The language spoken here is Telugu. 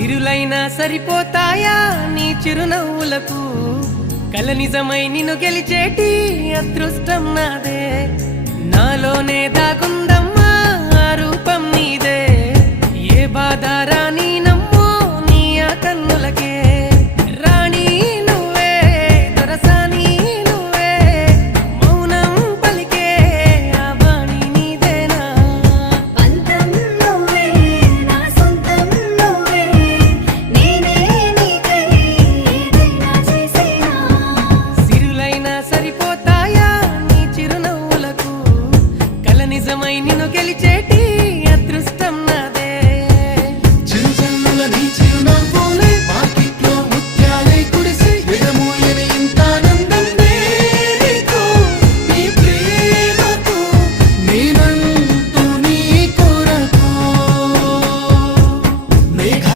సిరులైనా సరిపోతాయా నీ చిరునవ్వులకు కల నిజమై నిన్ను గెలిచేటి అదృష్టం నాదే నాలోనే దాగుందమ్మా ఆ రూపం నీదే ఏ బాధ రాని